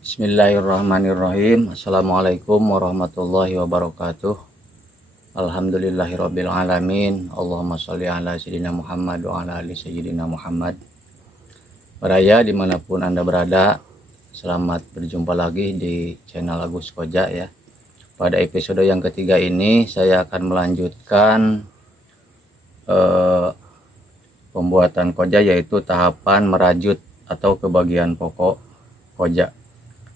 Bismillahirrahmanirrahim. Assalamualaikum warahmatullahi wabarakatuh. Alhamdulillahirabbil alamin. Allahumma sholli ala sayyidina Muhammad wa ala ali sayyidina Muhammad. Baraya dimanapun Anda berada, selamat berjumpa lagi di channel Agus Koja ya. Pada episode yang ketiga ini saya akan melanjutkan pembuatan koja, yaitu tahapan merajut atau kebagian pokok koja.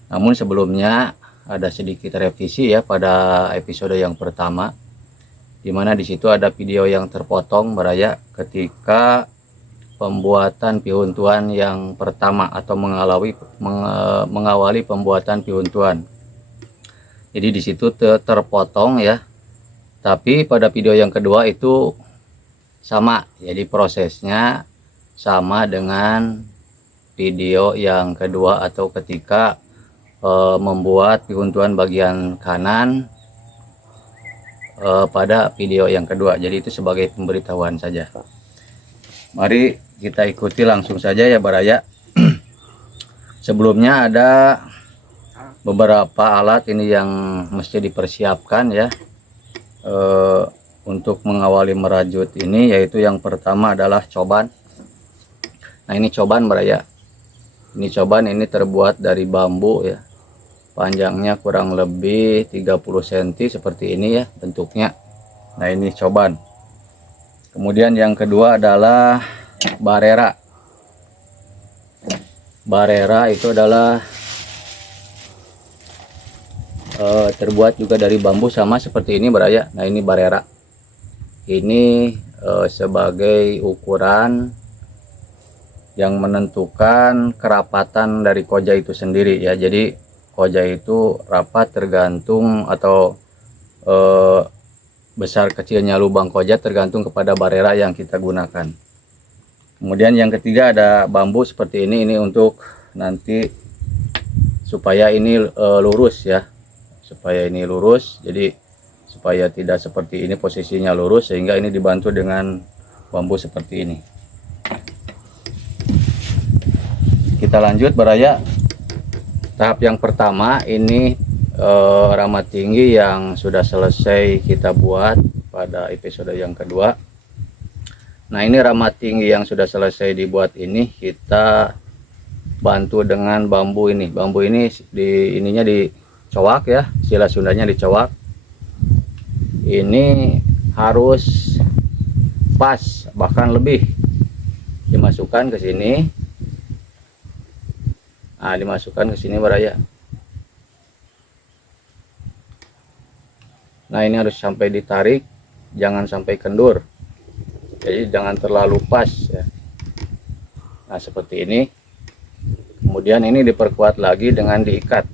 Namun sebelumnya ada sedikit revisi ya pada episode yang pertama, dimana di situ ada video yang terpotong Baraya ketika pembuatan pihuntuan yang pertama atau mengawali pembuatan pihuntuan. Jadi di situ terpotong ya. Tapi pada video yang kedua itu sama, jadi prosesnya sama dengan video yang kedua atau ketika membuat pihuntuan bagian kanan pada video yang kedua. Jadi itu sebagai pemberitahuan saja. Mari kita ikuti langsung saja ya Baraya. Sebelumnya ada beberapa alat ini yang mesti dipersiapkan ya untuk mengawali merajut ini, yaitu yang pertama adalah coban. Nah ini coban Baraya. Ini coban ini terbuat dari bambu ya. Panjangnya kurang lebih 30 cm seperti ini ya bentuknya. Nah ini coban. Kemudian yang kedua adalah barera. Barera itu adalah terbuat juga dari bambu sama seperti ini Baraya. Nah ini barera. Ini sebagai ukuran yang menentukan kerapatan dari koja itu sendiri ya. Jadi koja itu rapat tergantung atau besar kecilnya lubang koja tergantung kepada barera yang kita gunakan. Kemudian yang ketiga ada bambu seperti ini untuk nanti supaya ini lurus ya, supaya ini lurus, jadi supaya tidak seperti ini posisinya lurus, sehingga ini dibantu dengan bambu seperti ini. Kita lanjut Baraya. Tahap yang pertama ini ramah tinggi yang sudah selesai kita buat pada episode yang kedua. Nah ini ramah tinggi yang sudah selesai dibuat ini kita bantu dengan bambu ini. Bambu ini ininya dicowak ya, istilah Sundanya dicowak. Ini harus pas, bahkan lebih. Dimasukkan ke sini. Nah, dimasukkan ke sini Baraya. Nah, ini harus sampai ditarik, jangan sampai kendur. Jadi jangan terlalu pas ya. Nah, seperti ini. Kemudian ini diperkuat lagi dengan diikat.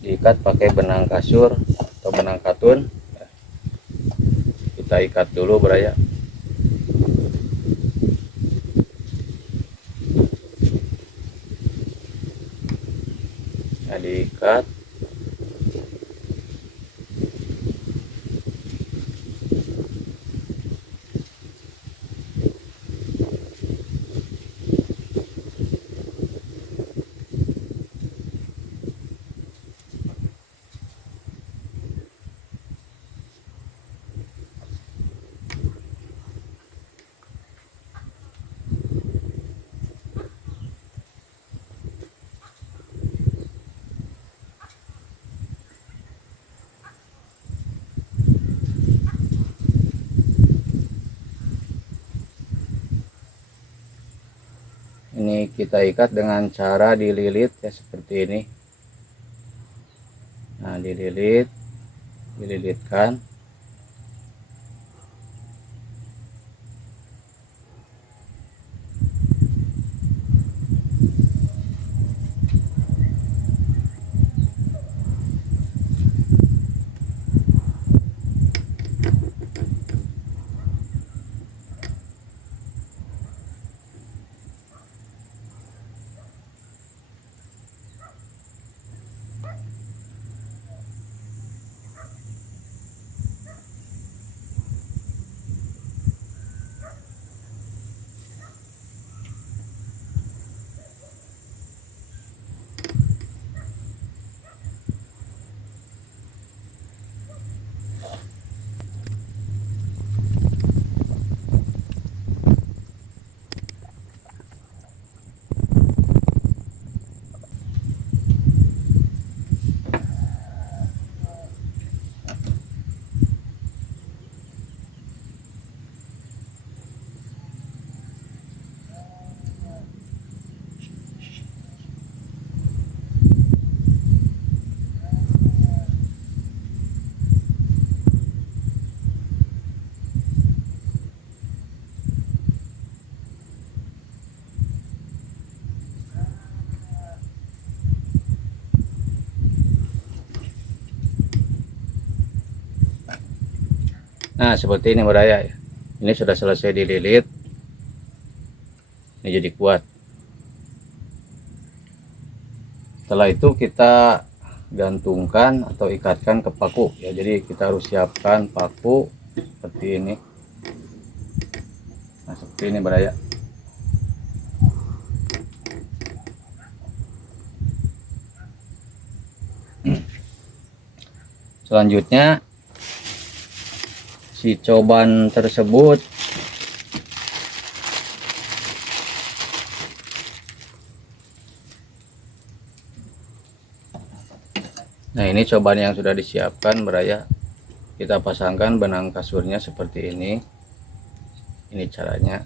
Diikat pakai benang kasur atau benang katun. Kita ikat dulu Baraya. Nah, diikat. Ini kita ikat dengan cara dililit ya seperti ini. Nah dililitkan. Nah, seperti ini Baraya. Ini sudah selesai dililit. Ini jadi kuat. Setelah itu kita gantungkan atau ikatkan ke paku ya. Jadi kita harus siapkan paku seperti ini. Nah, seperti ini Baraya. Selanjutnya si coban tersebut nah, ini coban yang sudah disiapkan Baraya. Kita pasangkan benang kasurnya seperti ini. Ini caranya.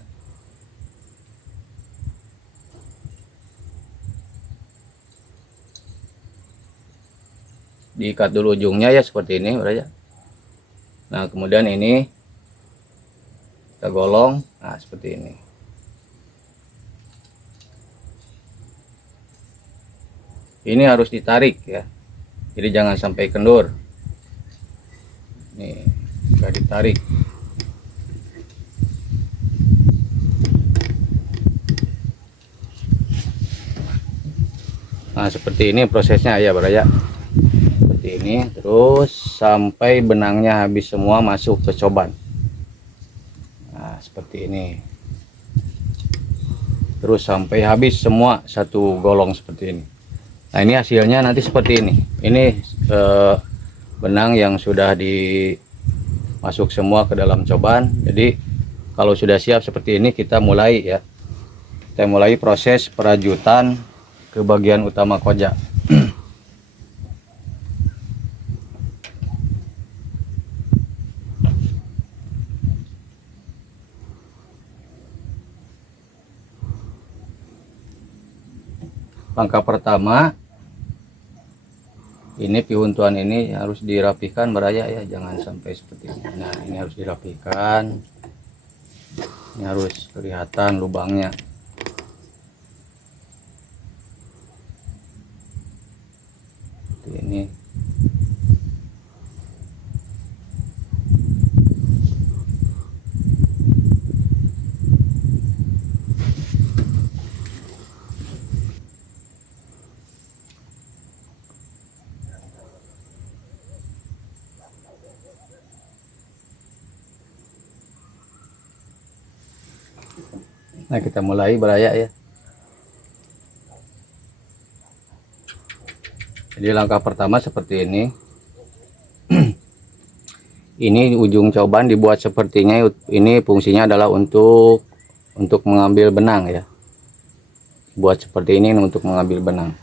Diikat dulu ujungnya ya seperti ini Baraya. Nah, kemudian ini kita golong. Nah, seperti ini. Ini harus ditarik ya. Jadi jangan sampai kendur. Nih, sudah ditarik. Nah, seperti ini prosesnya ya Baraya. Seperti ini terus sampai benangnya habis semua masuk ke coban. Nah, seperti ini. Terus sampai habis semua satu golong seperti ini. Nah, ini hasilnya nanti seperti ini. Ini benang yang sudah dimasuk semua ke dalam coban. Jadi kalau sudah siap seperti ini, kita mulai ya. Kita mulai proses perajutan ke bagian utama koja. Langkah pertama, ini pihuntuan ini harus dirapikan Baraya ya, jangan sampai seperti ini. Nah, ini harus dirapikan. Ini harus kelihatan lubangnya. Seperti ini. Nah, kita mulai Baraya ya. Jadi langkah pertama seperti ini. Ini ujung coban dibuat sepertinya. Ini fungsinya adalah untuk mengambil benang ya. Buat seperti ini untuk mengambil benang.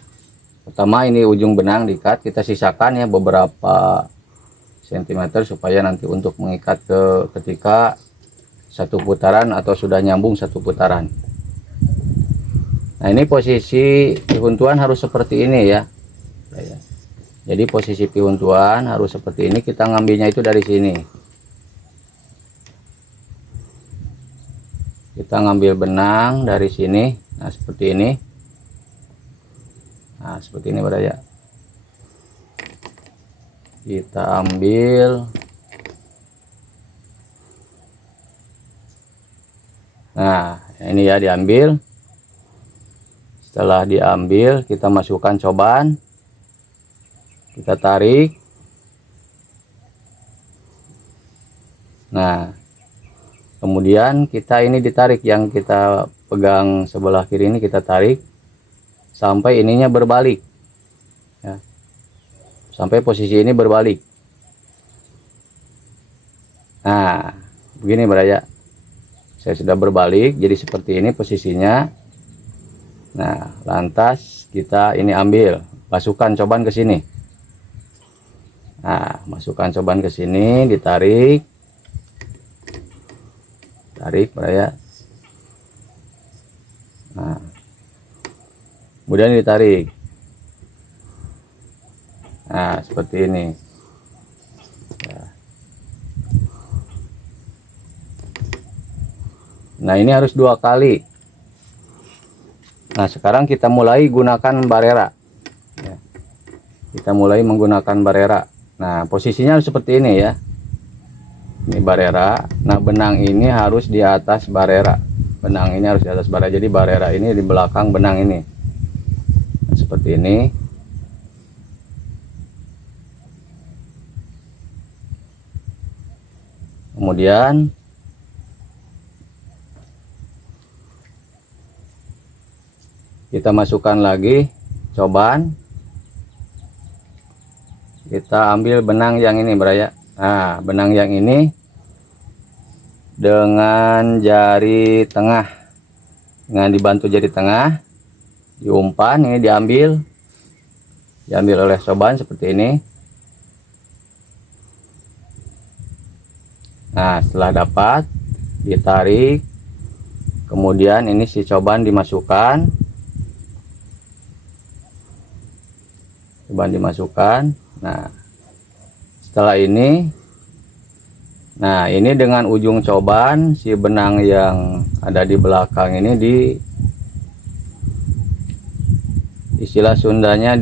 Pertama ini ujung benang diikat, kita sisakan ya beberapa sentimeter supaya nanti untuk mengikat ketika satu putaran atau sudah nyambung satu putaran. Nah, ini posisi pihuntuan harus seperti ini ya. Jadi posisi pihuntuan harus seperti ini. Kita ngambilnya itu dari sini. Kita ngambil benang dari sini. Nah, seperti ini. Nah, seperti ini Baraya. Kita ambil. Nah, ini ya diambil. Setelah diambil, kita masukkan coban. Kita tarik. Nah, kemudian kita ini ditarik, yang kita pegang sebelah kiri ini kita tarik sampai ininya berbalik ya. Sampai posisi ini berbalik. Nah, begini Baraya. Saya sudah berbalik, jadi seperti ini posisinya. Nah, lantas kita ini ambil, masukkan coban ke sini. Nah, masukkan coban ke sini, ditarik. Tarik Baraya. Nah, kemudian ditarik. Nah, seperti ini ya. Nah, ini harus 2 kali. Nah, sekarang kita mulai gunakan barera ya. Kita mulai menggunakan barera. Nah, posisinya seperti ini ya. Ini barera. Nah, benang ini harus di atas barera. Benang ini harus di atas barera. Jadi barera ini di belakang benang ini. Nah, seperti ini. Kemudian kita masukkan lagi coban. Kita ambil benang yang ini beraya. Nah, benang yang ini dengan jari tengah, dengan dibantu jari tengah, diumpan, ini diambil oleh coban seperti ini. Nah, setelah dapat, ditarik, kemudian ini si coban dimasukkan, Nah, setelah ini, nah ini dengan ujung coban si benang yang ada di belakang ini istilah Sundanya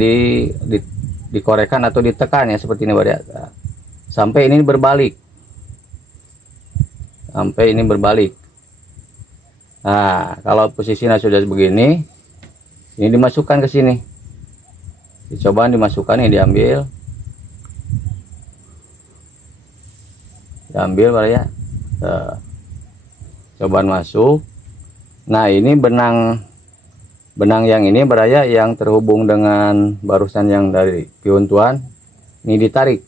dikorekan atau ditekan ya, seperti ini Bapak. Nah, sampai ini berbalik. Nah, kalau posisinya sudah begini, ini dimasukkan ke sini. Dicoba dimasukkan, ini diambil Pak ya. Cobaan masuk. Nah, ini benang yang ini beraya yang terhubung dengan barusan yang dari piuntuan, ini ditarik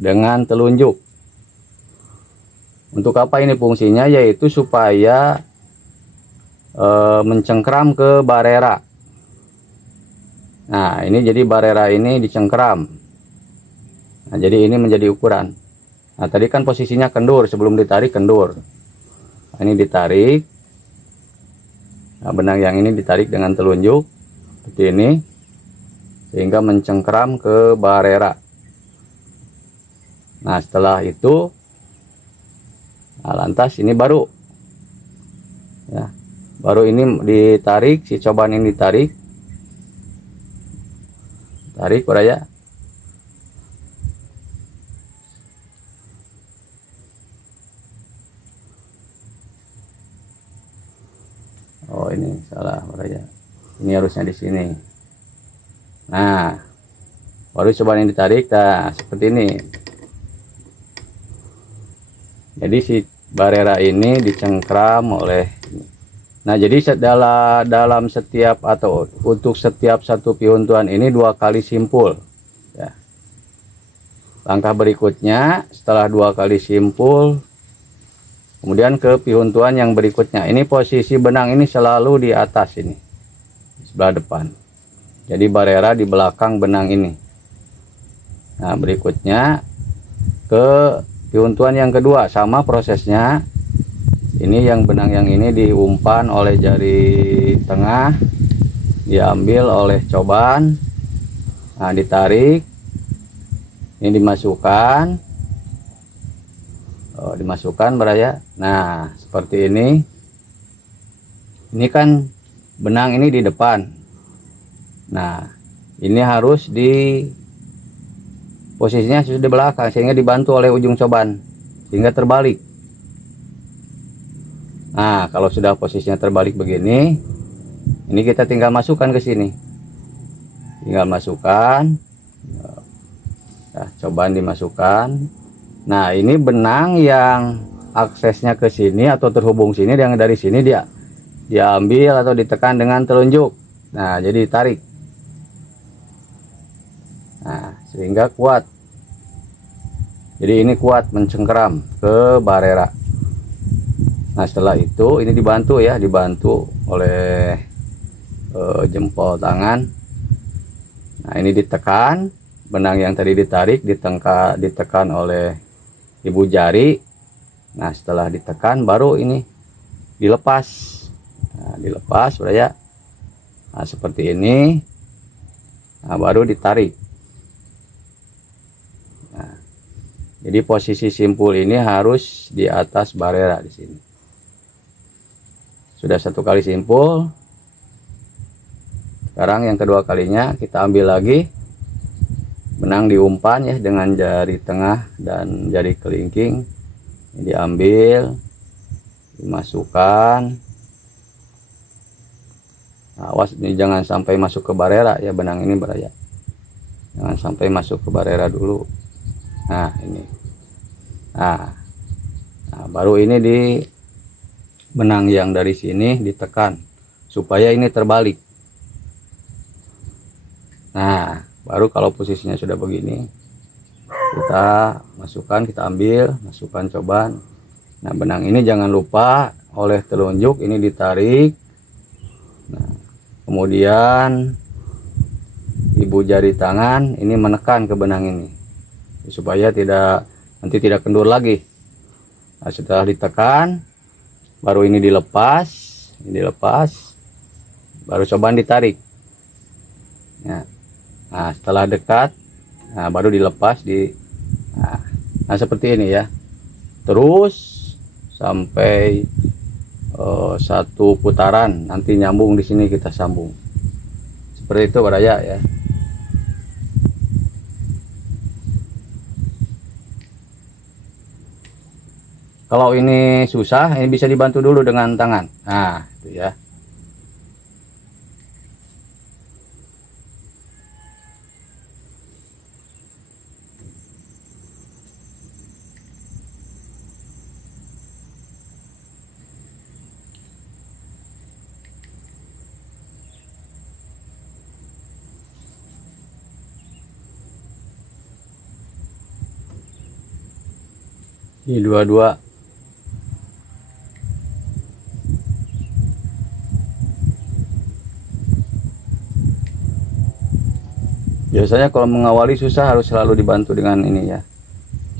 dengan telunjuk. Untuk apa ini fungsinya? Yaitu supaya mencengkram ke barera. Nah, ini jadi barera ini dicengkram. Nah, jadi ini menjadi ukuran. Nah, tadi kan posisinya kendur, sebelum ditarik kendur. Nah, ini ditarik. Nah, benang yang ini ditarik dengan telunjuk seperti ini, sehingga mencengkram ke barera. Nah, setelah itu, nah, lantas ini baru ya, baru ini ditarik, si coban ini ditarik Baraya. Oh, ini salah Baraya. Ini harusnya di sini. Nah, baru coban ini ditarik. Nah, seperti ini. Jadi si barera ini dicengkram oleh. Nah, jadi dalam setiap atau untuk setiap satu piuntuan ini 2 kali simpul ya. Langkah berikutnya setelah 2 kali simpul, kemudian ke piuntuan yang berikutnya. Ini posisi benang ini selalu di atas ini, sebelah depan. Jadi barera di belakang benang ini. Nah, berikutnya ke piuntuan yang kedua, sama prosesnya. Ini yang benang yang ini diumpan oleh jari tengah, diambil oleh coban. Nah, ditarik, ini dimasukkan. Oh, dimasukkan Baraya. Nah, seperti ini. Ini kan benang ini di depan. Nah, ini harus di posisinya sudah di belakang, sehingga dibantu oleh ujung coban, sehingga terbalik. Nah, kalau sudah posisinya terbalik begini, ini kita tinggal masukkan ke sini. Tinggal masukkan. Nah, cobaan dimasukkan. Nah, ini benang yang aksesnya ke sini atau terhubung sini, yang dari sini dia ambil atau ditekan dengan telunjuk. Nah, jadi ditarik. Nah, sehingga kuat. Jadi ini kuat mencengkeram ke barera. Nah, setelah itu ini dibantu oleh jempol tangan. Nah, ini ditekan, benang yang tadi ditarik ditekan oleh ibu jari. Nah, setelah ditekan baru ini dilepas. Nah, dilepas ya. Nah, seperti ini. Nah, baru ditarik. Nah, jadi posisi simpul ini harus di atas barera di sini. Sudah 1 kali simpul. Sekarang yang kedua kalinya kita ambil lagi. Benang diumpan ya dengan jari tengah dan jari kelingking. Ini diambil, dimasukkan. Nah, awas ini jangan sampai masuk ke barera ya, benang ini Baraya. Jangan sampai masuk ke barera dulu. Nah ini. Nah, baru ini di benang yang dari sini ditekan supaya ini terbalik. Nah, baru kalau posisinya sudah begini, kita masukkan, kita ambil, masukkan coban. Nah, benang ini jangan lupa oleh telunjuk ini ditarik. Nah, kemudian ibu jari tangan ini menekan ke benang ini supaya nanti tidak kendur lagi. Nah, setelah ditekan, baru ini dilepas, baru coban ditarik. Nah, setelah dekat, nah baru dilepas nah seperti ini ya. Terus sampai satu putaran, nanti nyambung di sini kita sambung. Seperti itu Baraya ya. Kalau ini susah, ini bisa dibantu dulu dengan tangan. Nah, itu ya. Ini dua-dua. Biasanya kalau mengawali susah, harus selalu dibantu dengan ini ya,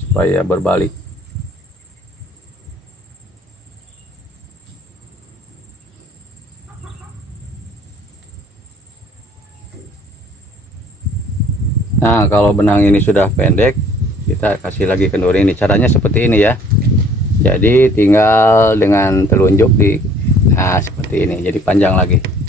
supaya berbalik. Nah, kalau benang ini sudah pendek, kita kasih lagi kendur ini. Caranya seperti ini ya. Jadi tinggal dengan telunjuk nah seperti ini, jadi panjang lagi.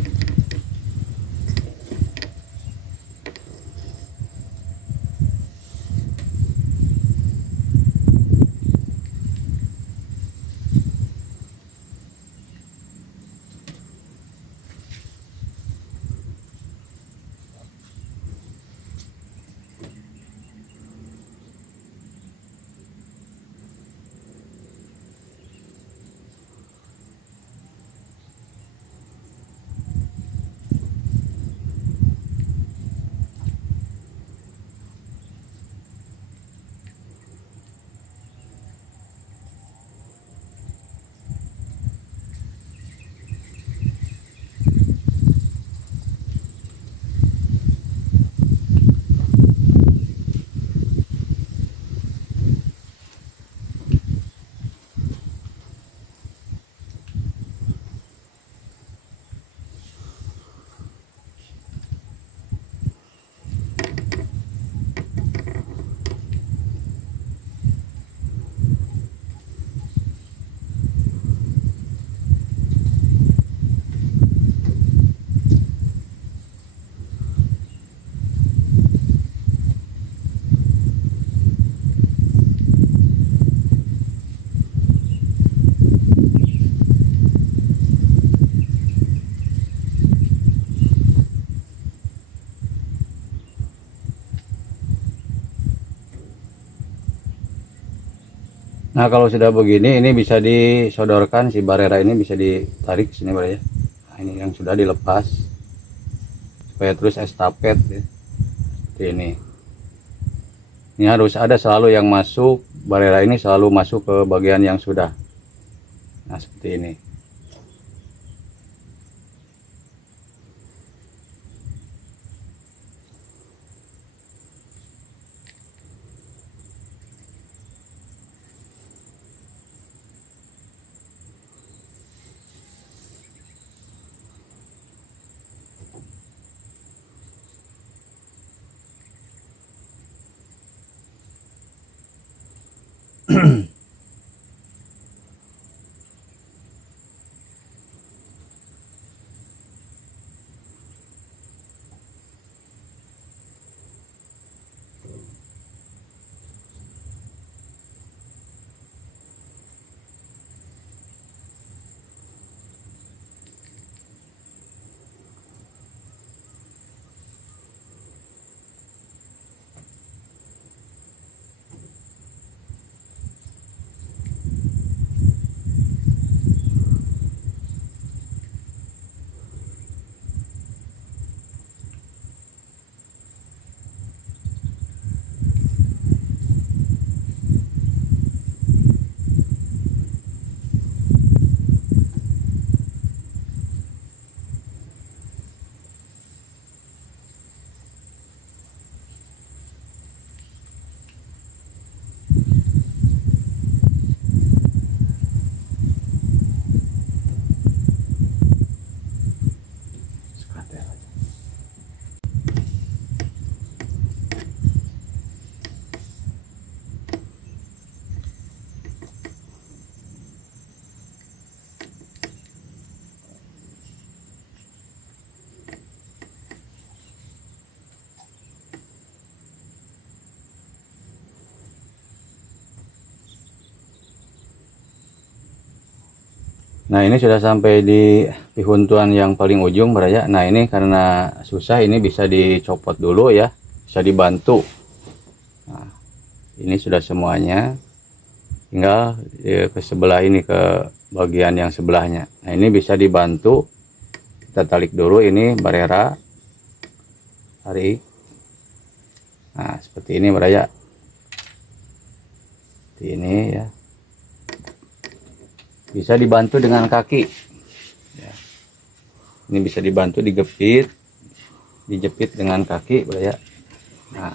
Nah, kalau sudah begini, ini bisa disodorkan, si barera ini bisa ditarik ke sini Baraya. Nah, ini yang sudah dilepas supaya terus estafet ya. Seperti ini. Ini harus ada selalu yang masuk, barera ini selalu masuk ke bagian yang sudah. Nah, seperti ini. Nah ini sudah sampai di pihuntuan yang paling ujung Baraya. Nah ini karena susah, ini bisa dicopot dulu ya, bisa dibantu. Nah, ini sudah semuanya, tinggal ke sebelah ini, ke bagian yang sebelahnya. Nah ini bisa dibantu, kita tarik dulu ini barera, tarik. Nah seperti ini Baraya, seperti ini ya. Bisa dibantu dengan kaki ya. Ini bisa dibantu dijepit dengan kaki ya. Nah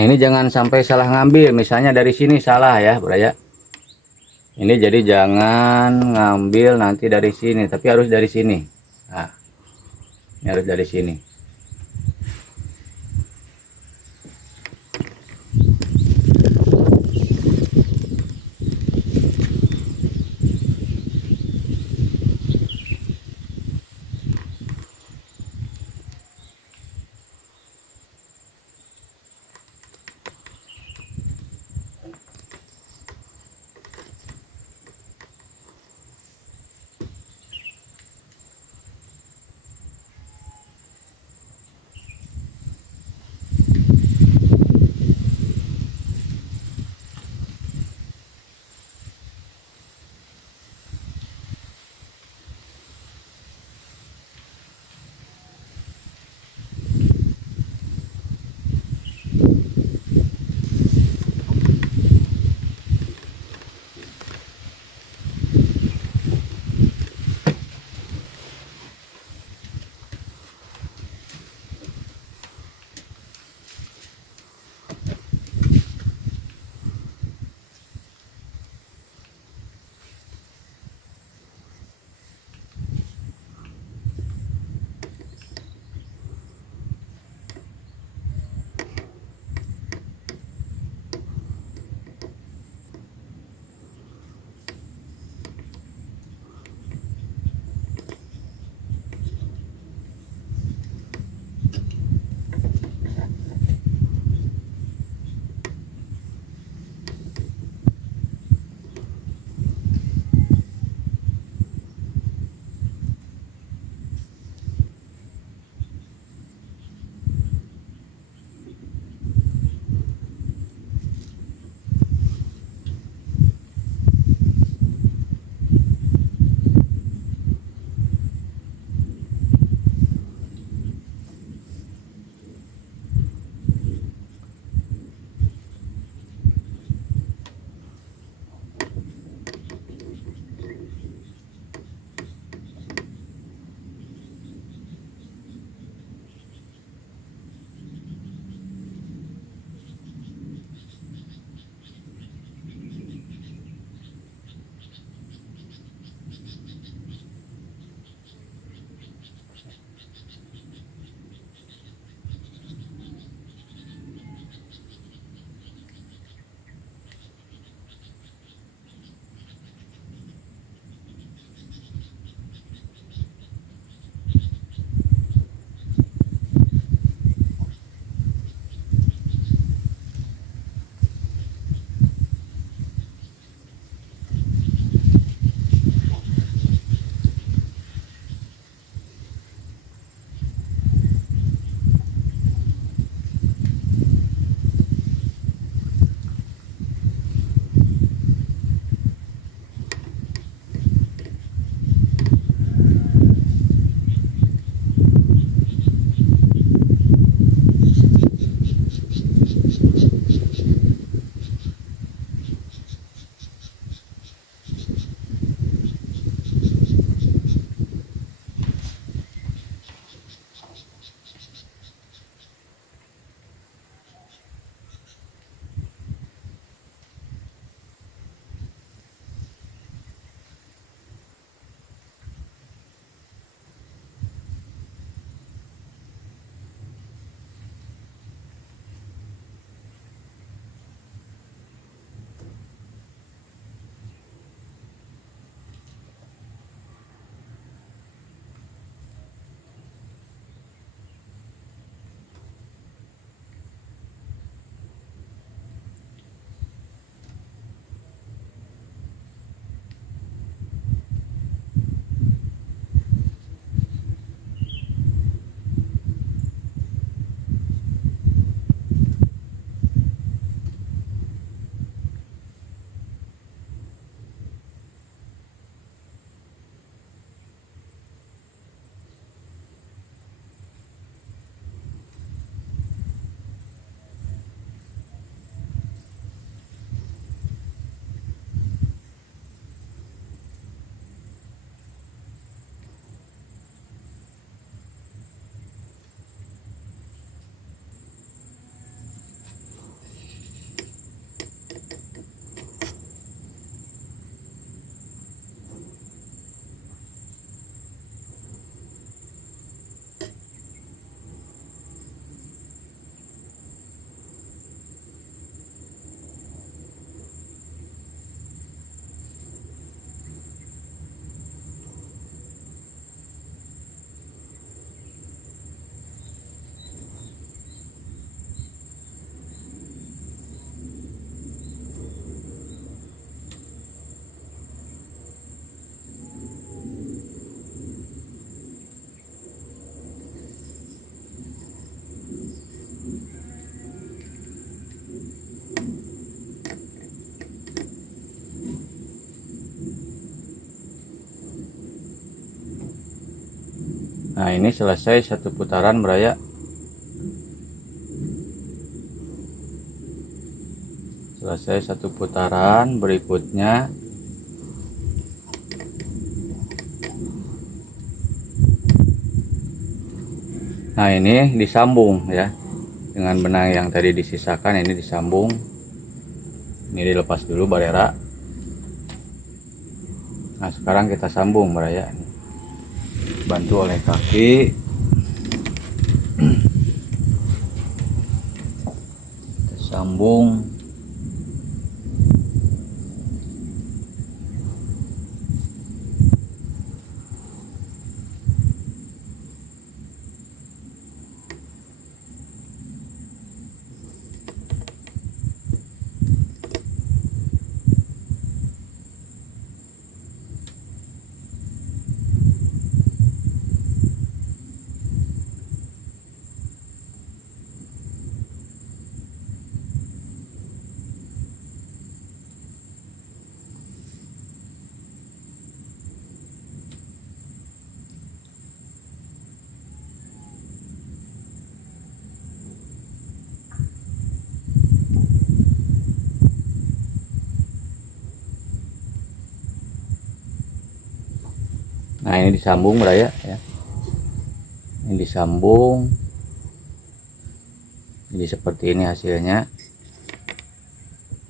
ini jangan sampai salah ngambil, misalnya dari sini salah ya Baraya. Ini jadi jangan ngambil nanti dari sini, tapi harus dari sini. Nah, ini harus dari sini. Nah, ini selesai satu putaran beraya. Selesai satu putaran, berikutnya nah ini disambung ya dengan benang yang tadi disisakan. Ini disambung, ini dilepas dulu barera. Nah, sekarang kita sambung beraya, bantu oleh kaki. Kita sambung. Nah, ini disambung beraya ya. Ini disambung. Jadi seperti ini hasilnya.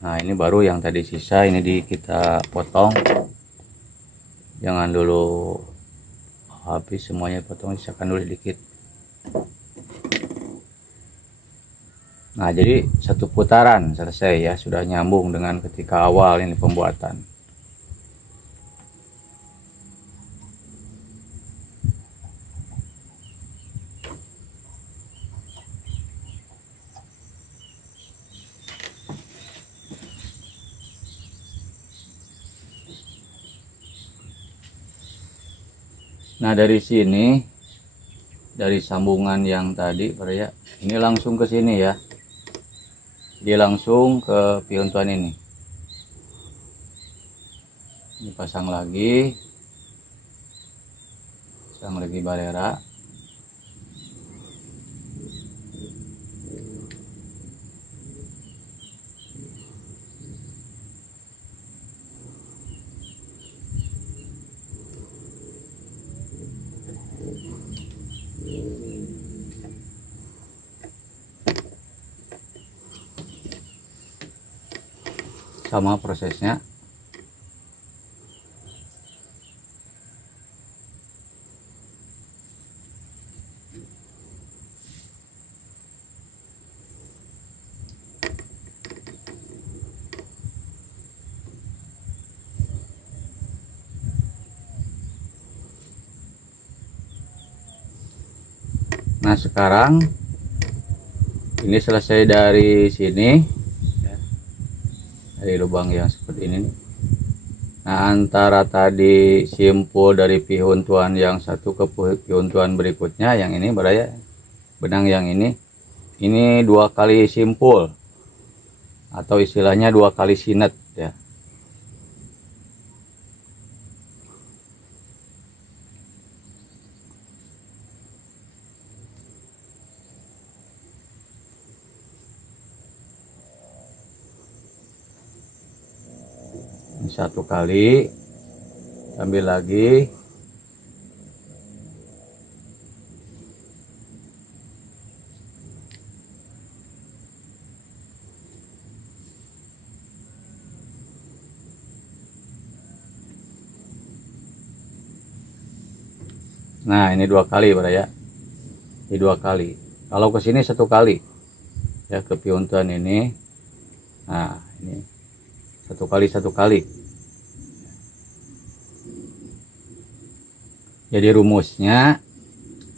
Nah, ini baru yang tadi sisa, ini kita potong. Jangan dulu habis semuanya potong, sisakan dulu dikit. Nah, jadi satu putaran selesai ya, sudah nyambung dengan ketika awal ini pembuatan. Nah, dari sini, dari sambungan yang tadi ya, ini langsung ke sini ya. Dia langsung ke piontuan ini. Ini pasang lagi barera. Sama prosesnya. Nah, sekarang ini selesai dari sini, dari lubang yang seperti ini nih. Nah, antara tadi simpul dari pihuntuan yang satu ke pihuntuan berikutnya, yang ini beraya benang yang ini 2 kali simpul atau istilahnya 2 kali sinet ya. Ini 1 kali, ambil lagi. Nah, ini 2 kali beraya. Ini 2 kali. Kalau ke sini 1 kali ya, ke pihuntuan ini. Nah, ini 1 kali 1 kali. Jadi rumusnya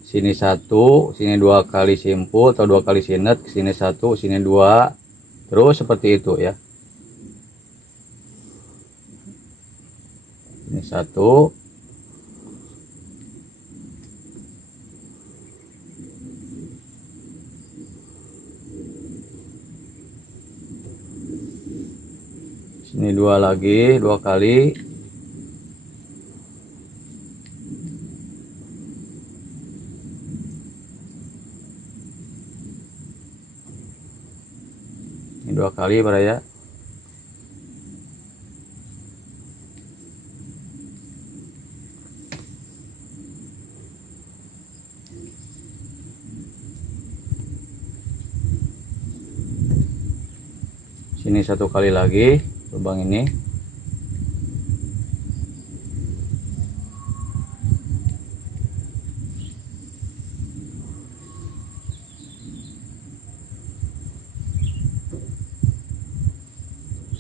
sini 1, sini 2 kali simpul atau 2 kali sinet, sini 1, sini 2, terus seperti itu ya. Ini 1, sini 2 lagi, 2 kali. Ini 2 kali baraya. Sini 1 kali lagi lubang ini.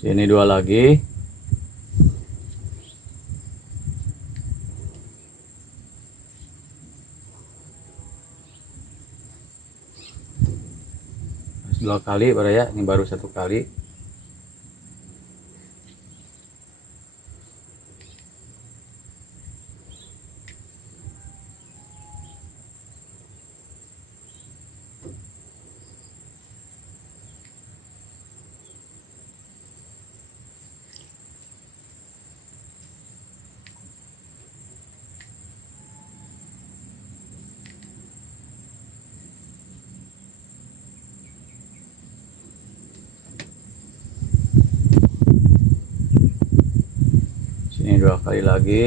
Sini 2 lagi. Dua kali baraya, ini baru 1 kali. Sini 2 kali lagi.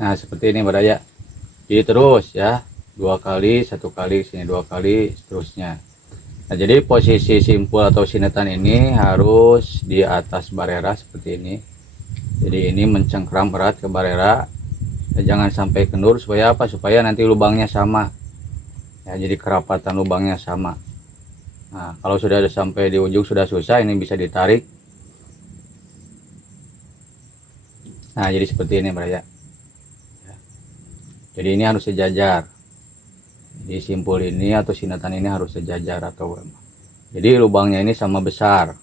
Nah seperti ini baraya. Jadi terus ya, 2 kali, 1 kali, sini 2 kali, seterusnya. Nah jadi posisi simpul atau sinetan ini harus di atas barera seperti ini. Jadi ini mencengkram erat ke barera. Ya, jangan sampai kendur, supaya apa? Supaya nanti lubangnya sama. Ya, jadi kerapatan lubangnya sama. Nah kalau sudah sampai di ujung sudah susah, ini bisa ditarik. Nah jadi seperti ini baraya. Jadi ini harus sejajar. Jadi simpul ini atau sinetan ini harus sejajar, atau jadi lubangnya ini sama besar.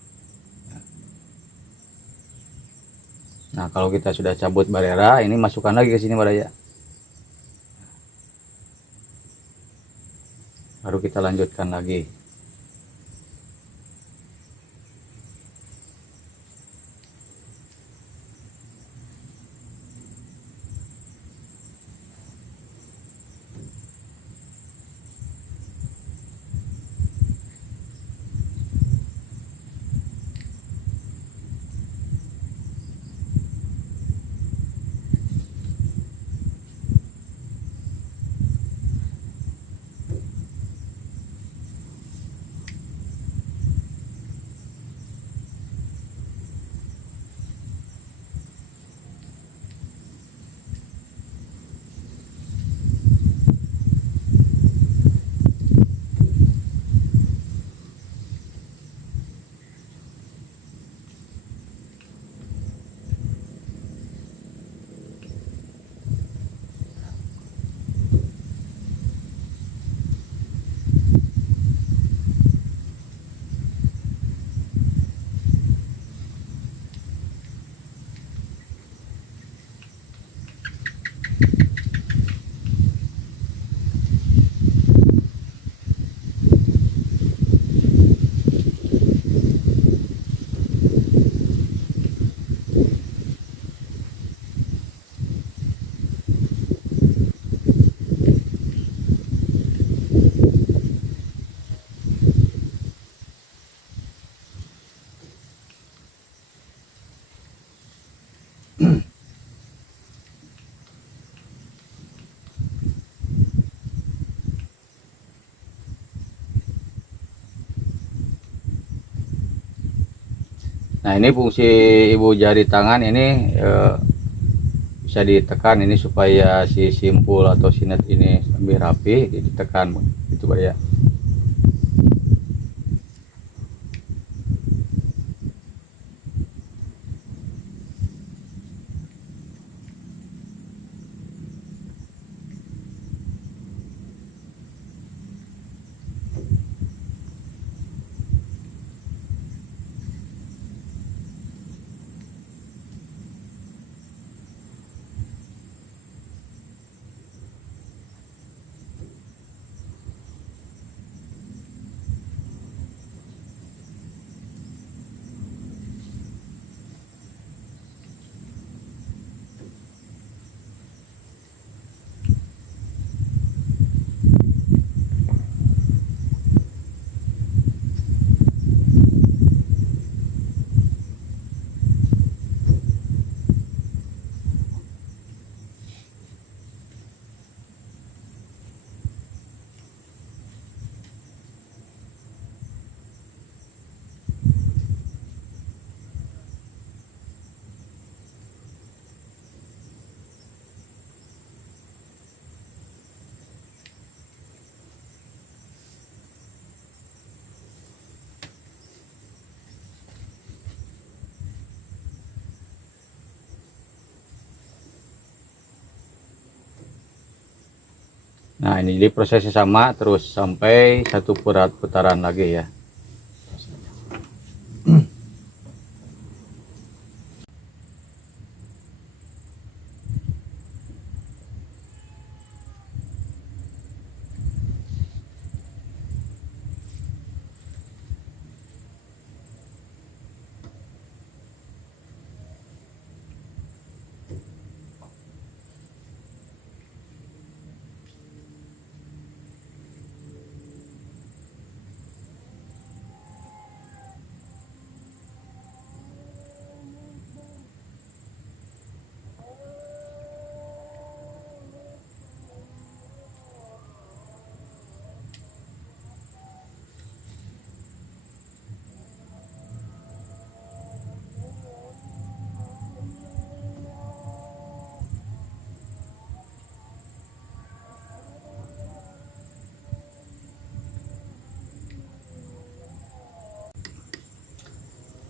Nah kalau kita sudah cabut barera, ini masukkan lagi ke sini baraya. Baru kita lanjutkan lagi. Nah, ini fungsi ibu jari tangan ini bisa ditekan ini supaya si simpul atau sinet ini lebih rapi, ditekan gitu Pak ya. Nah, ini jadi prosesnya sama terus sampai satu putaran lagi ya.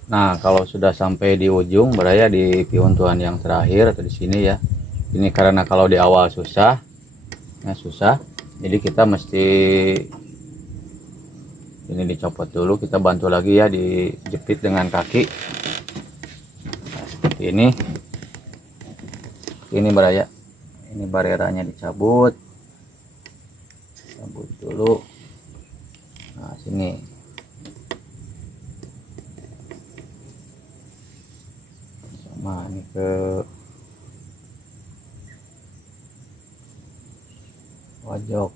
Nah, kalau sudah sampai di ujung, beraya di piuntuhan yang terakhir atau di sini ya. Ini karena kalau di awal susah, nah susah. Jadi kita mesti ini dicopot dulu, kita bantu lagi ya, dijepit dengan kaki. Nah, seperti ini. Ini beraya. Ini bareranya dicabut. Cabut dulu. Nah, sini. Sama ini ke pojok.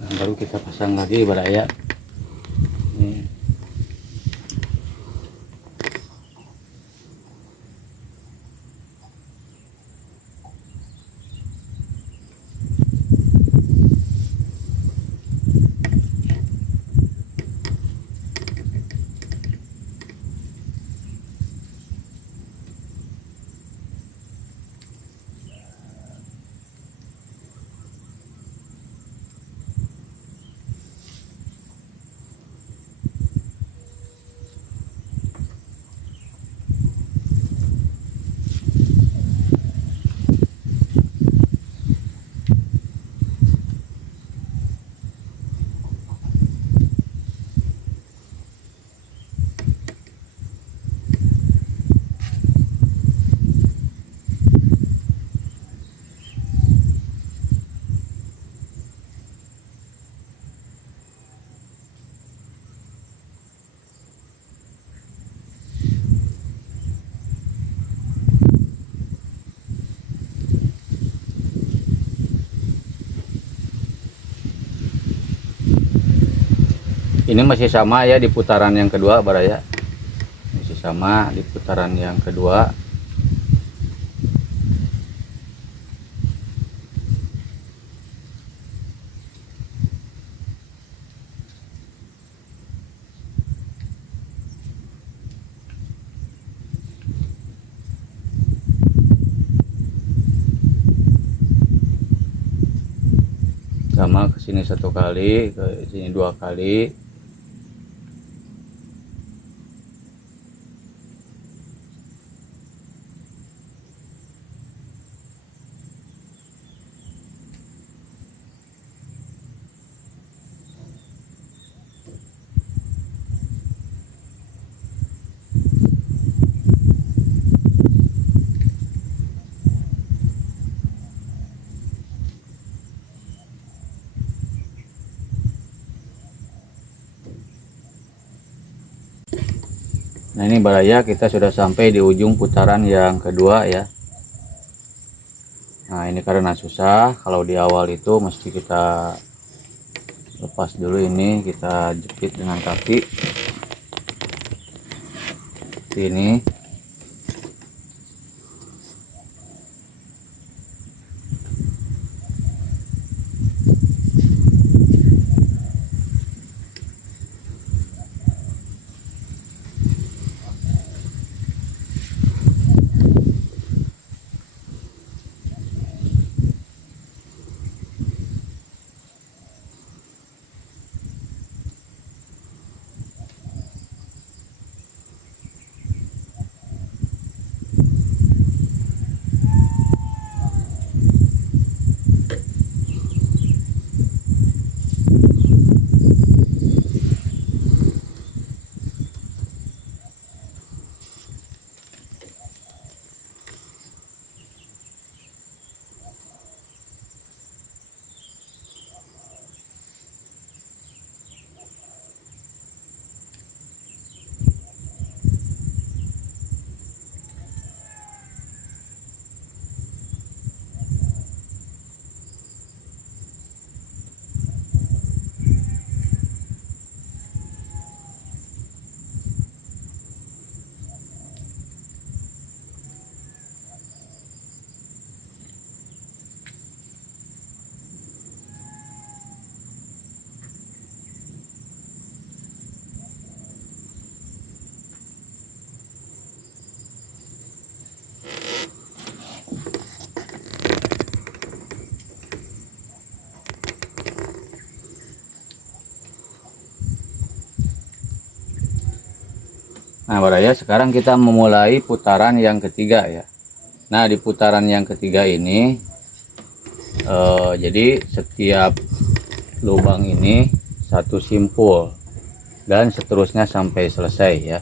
Nah, baru kita pasang lagi beraya. Ini. Ini masih sama ya di putaran yang kedua Baraya, masih sama di putaran yang kedua. Sama ke sini 1 kali, ke sini 2 kali. Nah ini Baraya, kita sudah sampai di ujung putaran yang kedua ya. Nah ini karena susah, kalau di awal itu mesti kita lepas dulu, ini kita jepit dengan kaki ini. Nah Baraya, sekarang kita memulai putaran yang ketiga ya. Nah di putaran yang ketiga ini jadi setiap lubang ini 1 simpul dan seterusnya sampai selesai ya.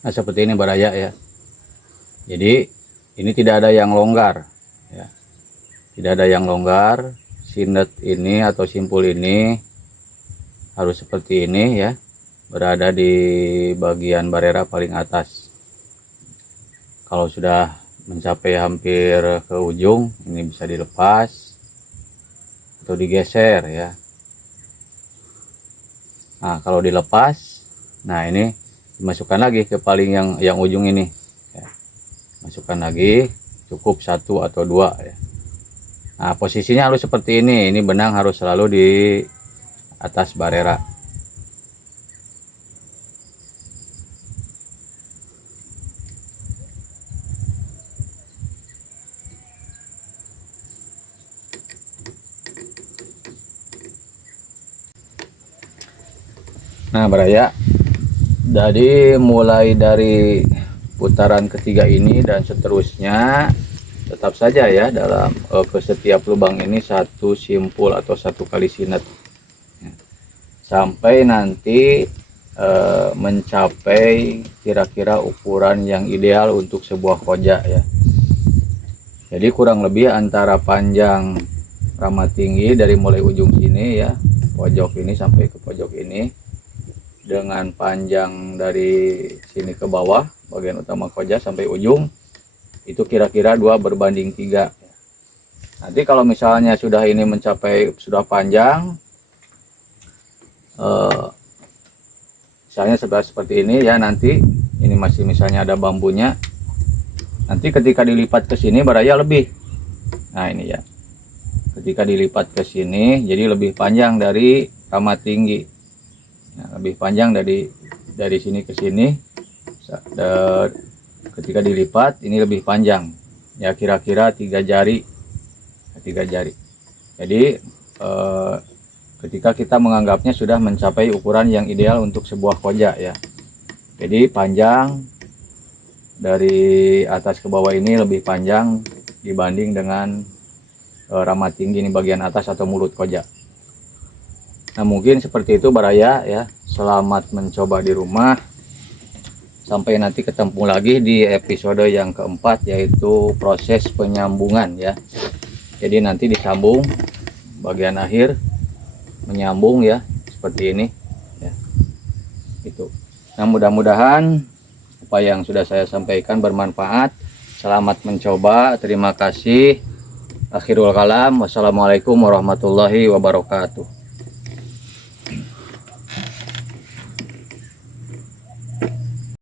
Nah seperti ini baraya ya. Jadi ini tidak ada yang longgar ya. Tidak ada yang longgar. Sinet ini atau simpul ini harus seperti ini ya, berada di bagian barera paling atas. Kalau sudah mencapai hampir ke ujung, ini bisa dilepas atau digeser ya. Nah kalau dilepas, nah ini dimasukkan lagi ke paling yang ujung ini ya. Masukkan lagi, cukup 1 atau 2 ya. Nah posisinya harus seperti ini. Ini benang harus selalu di atas barera. Nah baraya, jadi mulai dari putaran ketiga ini dan seterusnya tetap saja ya dalam ke setiap lubang ini 1 simpul atau 1 kali sinet sampai nanti mencapai kira-kira ukuran yang ideal untuk sebuah koja ya. Jadi kurang lebih antara panjang ramat tinggi dari mulai ujung sini ya, pojok ini sampai ke pojok ini, dengan panjang dari sini ke bawah bagian utama koja sampai ujung itu kira-kira 2:3. Nanti kalau misalnya sudah ini mencapai sudah panjang, misalnya seperti ini ya, nanti ini masih misalnya ada bambunya, nanti ketika dilipat ke sini baraya lebih. Nah ini ya, ketika dilipat ke sini jadi lebih panjang dari ramat tinggi. Nah, lebih panjang dari sini ke sini. Ketika dilipat ini lebih panjang ya, kira-kira 3 jari. Jadi ketika kita menganggapnya sudah mencapai ukuran yang ideal untuk sebuah koja ya. Jadi panjang dari atas ke bawah ini lebih panjang dibanding dengan ramat tinggi ini bagian atas atau mulut koja. Nah mungkin seperti itu baraya ya. Selamat mencoba di rumah. Sampai nanti ketemu lagi di episode yang keempat, yaitu proses penyambungan ya. Jadi nanti disambung bagian akhir, menyambung ya seperti ini ya. Itu. Nah mudah-mudahan apa yang sudah saya sampaikan bermanfaat. Selamat mencoba. Terima kasih. Akhirul kalam. Wassalamualaikum warahmatullahi wabarakatuh.